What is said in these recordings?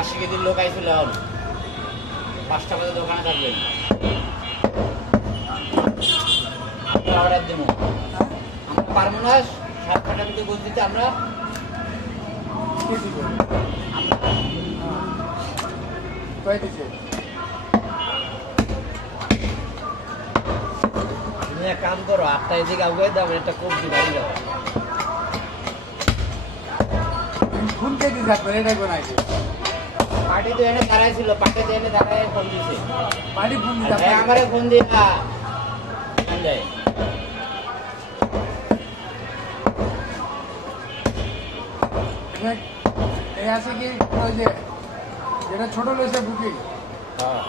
80 কেজির লোক আইছিল এখন 5টা বাজে দোকানে থাকবেন আমরা অর্ডার দেবো আমরা পারবো না 7টা ভিতরে গোছ দিতে আমরা তুমি এক কাম করো 8টা এদিকে আগুয়ে দাও একটা কবজি বাড়ি যাও ঘুমতে দিতে থাকবে এটাই বানাইছে পার্টি তো এনে দাঁড়াই ছিল পার্টি তো এনে দাঁড়ায় ফোন দিছে পার্টি ফোন দিতে আমারে ফোন দিয়া যায় এই আছে কি ওই যে যেটা ছোট লইছে বুকিং হ্যাঁ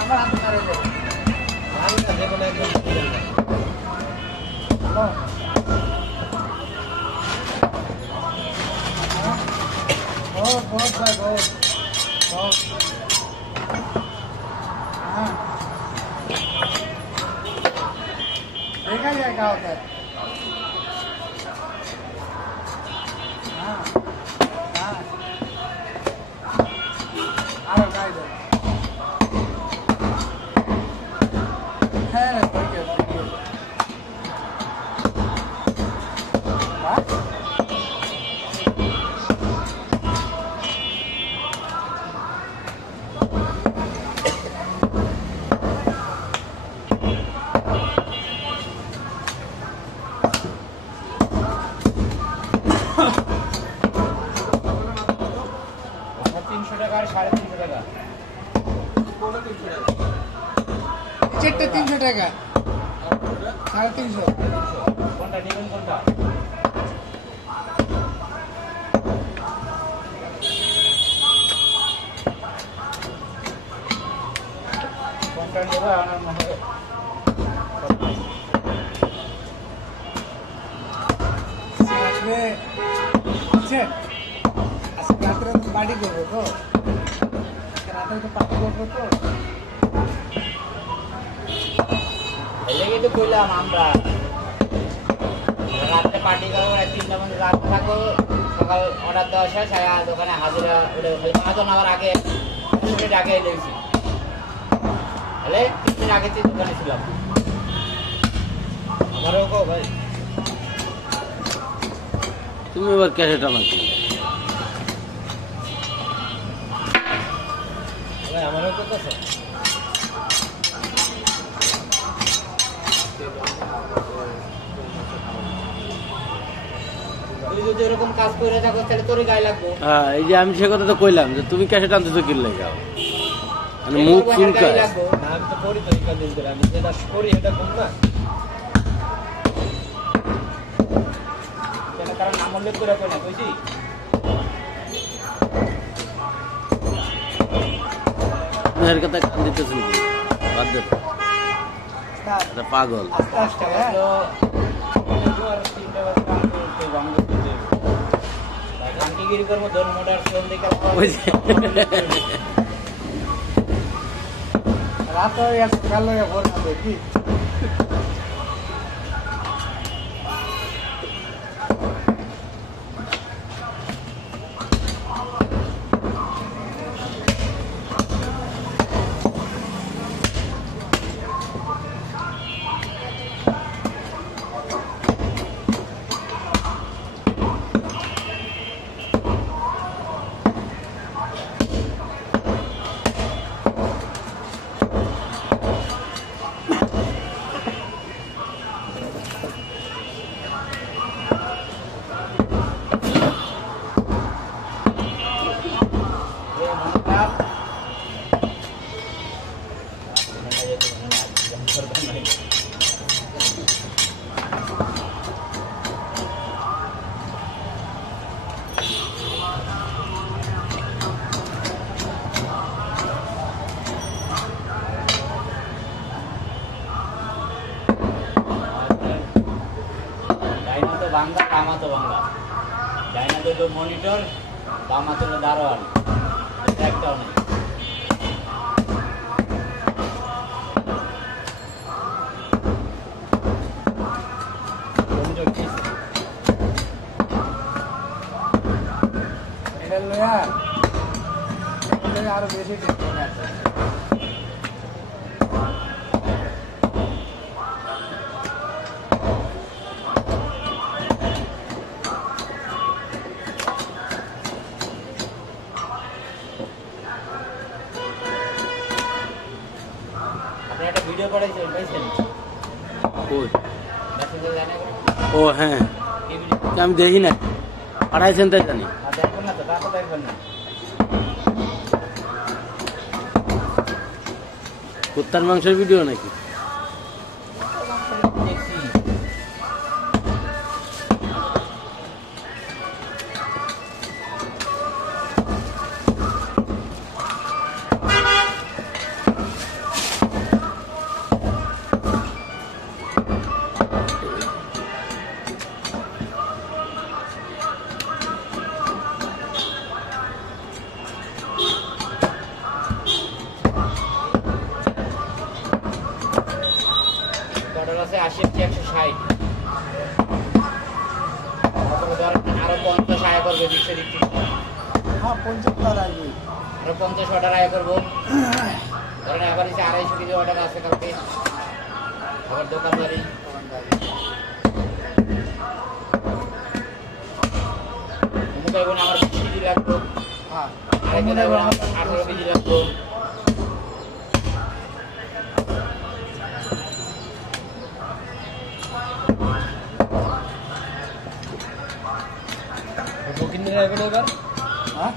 আমার হাতে করে দেবো আমি না দেবো না একদম बहुत भाई बहुत हाँ देखा जाए क्या होता है हाँ हाँ आओ गाइड है ठीक है हाँ চেকটা 300 টাকা 350 কোনটা নেবেন কোনটা কোনটা নেবা আমার মনে হয় আজকে আছে আজকে রাত্রে তো পার্টি করবো তো আজকে রাত্রে তো পার্টি করবো তো এলেই তো কইলাম আমরা রাতে পার্টি করবো 3টা মধ্যে রাত থাকো সকাল অর্ডার দেওয়া শেষ দোকানে হাজিরা ওটা মাজন আবার আগে 2 মিনিট আগে এলেছি এলে 3 মিনিট আগে দোকানে ছিলাম আমারও কো ভাই তুমি এবার ক্যাশে টানা কি ভাই আমারও কত আছে তুই যদি এরকম কাজ করে থাকো তাহলে তোরই গায়ে লাগবে হ্যাঁ এই যে আমি সে কথা তো কইলাম যে তুমি ক্যাশে টানতেছো কি লাগা মানে মুখ চুলকায় না আমি তো করি তো এই কাজ করে আমি যেটা করি এটা কম না কেন কারণ নাম উল্লেখ করে কই না কইছি মেয়ের কথা কান দিতেছেন কি বাদ দে এটা পাগল আস্তে হলো আর 3টা বাজে আমি বন্ধ করতে গান্টিগিরি করব ধর মোটর ফোন দেখে ওই যে রাত হয়ে গেছে কাল হয়ে ভোর হবে কি বাংলা কামাতো বাংলা ডাইনা দুটো মনিটর বামাতো দারোয়ান একটাও নেই লয়া আরো বেশি টেনশন আছে। আপনি একটা ভিডিও করেছেন পাইছেন? কই? মেসেঞ্জার জানেন? ও হ্যাঁ, কি ভিডিও? আমি দেখি না, পাঠাইছেন তাই জানি। আর দেখবেন না তো, তা তো দেখবেন না। কুত্তার মাংসের ভিডিও নাকি? দেখছি। টোটাল আছে 80 থেকে 160। তারপরে ধরেন আরো 50 আয় করবে দিচ্ছে দিচ্ছি। হ্যাঁ 75 আসবে। আরো 50 অর্ডার আয় করবো। ধরেন আবার এসে 250 কেজি অর্ডার আছে কালকে। আবার দোকানদারি। মুখে বোন আমার 20 কেজি লাগবে। হ্যাঁ আরেকটা দেবো আমার 18 কেজি লাগবে। হ্যাঁ